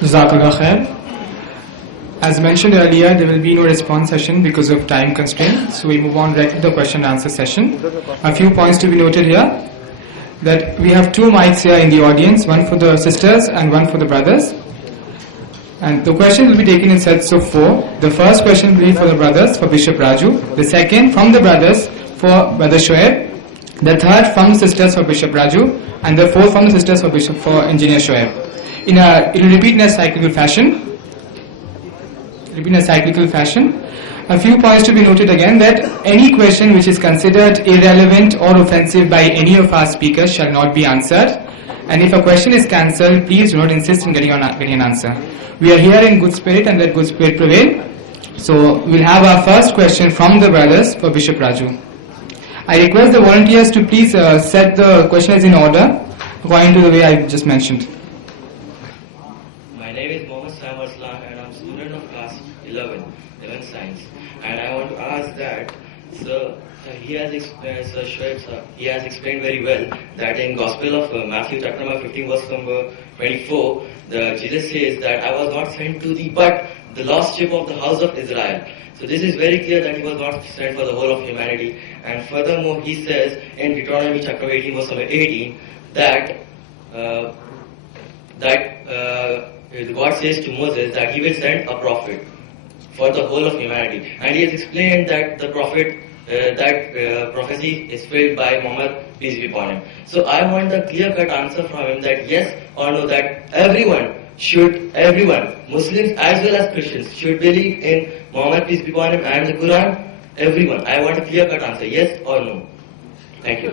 Jazakallah khair. As mentioned earlier, there will be no response session because of time constraint. So we move on right to the question and answer session. A few points to be noted here. That we have two mics here in the audience, one for the sisters and one for the brothers. And the question will be taken in sets of 4. The first question will be for the brothers, for Bishop Raju. The second from the brothers for Brother Shoaib. The third from the sisters for Bishop Raju. And the fourth from the sisters for Engineer Shoaib. It will repeat in a cyclical fashion. A few points to be noted again, that any question which is considered irrelevant or offensive by any of our speakers shall not be answered. And if a question is cancelled, please do not insist on getting an answer. We are here in good spirit and let good spirit prevail. So we'll have our first question from the brothers for Bishop Raju. I request the volunteers to please set the questions in order according to the way I just mentioned. My name is Mohammed Sam Arslan and I'm a student of class 11 science. And I want to ask that, sir, he has explained very well that in Gospel of Matthew chapter number 15 verse number 24, Jesus says that I was not sent to thee but the lost sheep of the house of Israel. So this is very clear that he was not sent for the whole of humanity. And furthermore, he says in Deuteronomy chapter 18 verse number 18 that God says to Moses that he will send a prophet for the whole of humanity. And he has explained that the prophet, prophecy is filled by Muhammad, peace be upon him. So I want a clear-cut answer from him that yes or no, that everyone, Muslims as well as Christians, should believe in Muhammad, peace be upon him, and the Quran. Everyone. I want a clear-cut answer, yes or no. Thank you.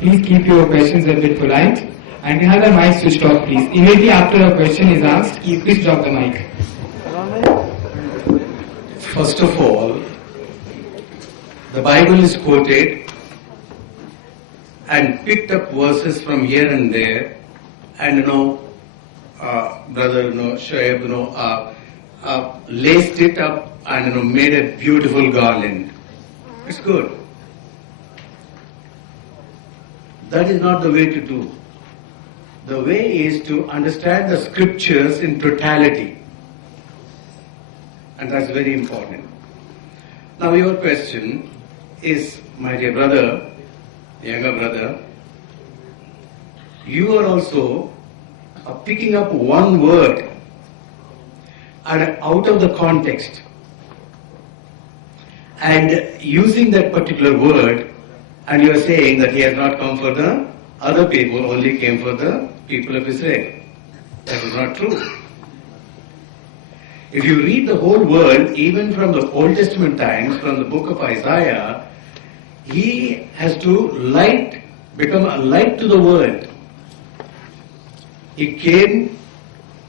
Please keep your questions a bit polite. And we have the mic switched off, please. Immediately after a question is asked, please drop the mic. First of all, the Bible is quoted and picked up verses from here and there, and brother Shoaib laced it up and made a beautiful garland. It's good. That is not the way to do. The way is to understand the scriptures in totality. And that's very important. Now your question is, my dear brother, younger brother, you are also picking up one word and out of the context and using that particular word, and you are saying that he has not come for the other people, only came for the people of Israel. That is not true. If you read the whole world, even from the Old Testament times, from the book of Isaiah, he has to become a light to the world. He came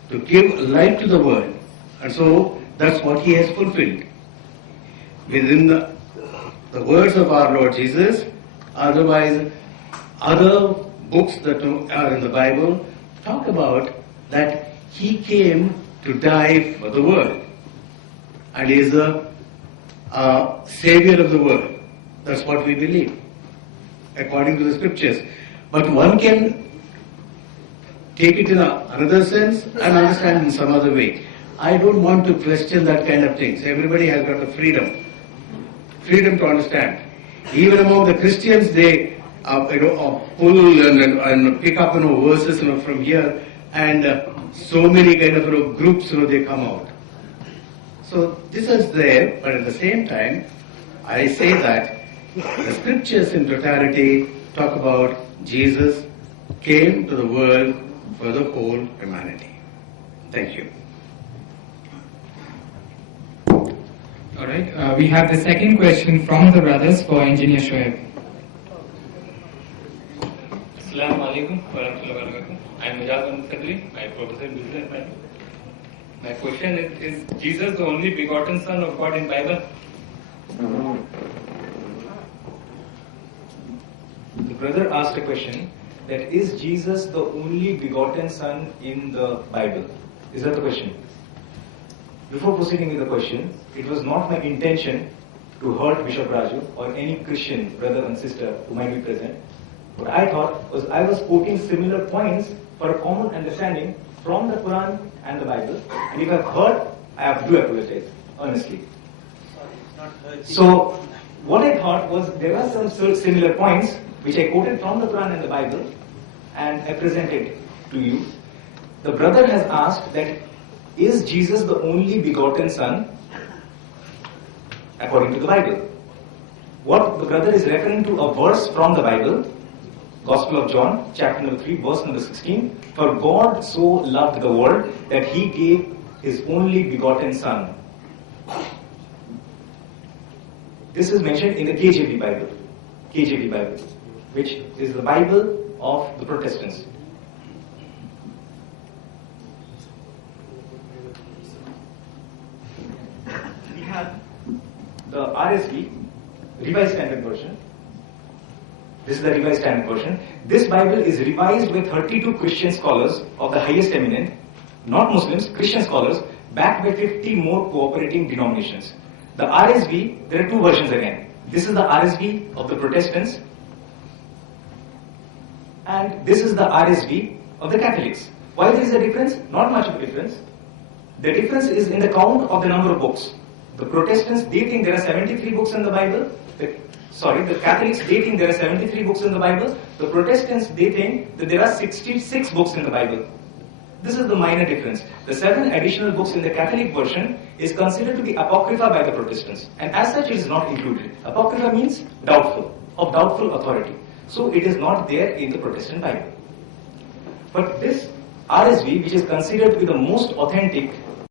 to give light to the world. And so that's what he has fulfilled. Within the words of our Lord Jesus, otherwise other books that are in the Bible talk about that he came to die for the world. And he is a savior of the world. That's what we believe, according to the scriptures. But one can take it in another sense and understand in some other way. I don't want to question that kind of things. Everybody has got the freedom to understand. Even among the Christians, they pull and pick up verses from here, and so many kind of groups they come out. So this is there, but at the same time, I say that the scriptures in totality talk about Jesus came to the world for the whole humanity. Thank you. Alright, we have the second question from the brothers for Engineer Shoaib. Assalamu alaikum wa rahmatullahi wa barakatuh. I am Mujaz Ahmed Qadri, I am professor in business management. My question is Jesus the only begotten Son of God in Bible? The brother asked a question that is Jesus the only begotten Son in the Bible? Is that the question? Before proceeding with the question, it was not my intention to hurt Bishop Raju or any Christian brother and sister who might be present. What I thought was I was quoting similar points for a common understanding from the Quran and the Bible, and if I've heard, I do apologize, honestly. So, what I thought was there are some similar points which I quoted from the Quran and the Bible, and I presented to you. The brother has asked that, is Jesus the only begotten Son according to the Bible? What the brother is referring to a verse from the Bible, Gospel of John, chapter number 3, verse number 16. For God so loved the world that He gave His only begotten Son. This is mentioned in the KJV Bible, which is the Bible of the Protestants. We have the RSV, Revised Standard Version. This is the Revised Standard Version. This Bible is revised by 32 Christian scholars of the highest eminent, not Muslims, Christian scholars, backed by 50 more cooperating denominations. The RSV, there are two versions again. This is the RSV of the Protestants, and this is the RSV of the Catholics. Why there is a difference? Not much of a difference. The difference is in the count of the number of books. The Protestants, they think there are 73 books in the Bible. The Catholics, they think there are 73 books in the Bible. The Protestants, they think that there are 66 books in the Bible. This is the minor difference. The 7 additional books in the Catholic version is considered to be apocrypha by the Protestants, and as such it is not included. Apocrypha means doubtful, of doubtful authority. So it is not there in the Protestant Bible. But this RSV, which is considered to be the most authentic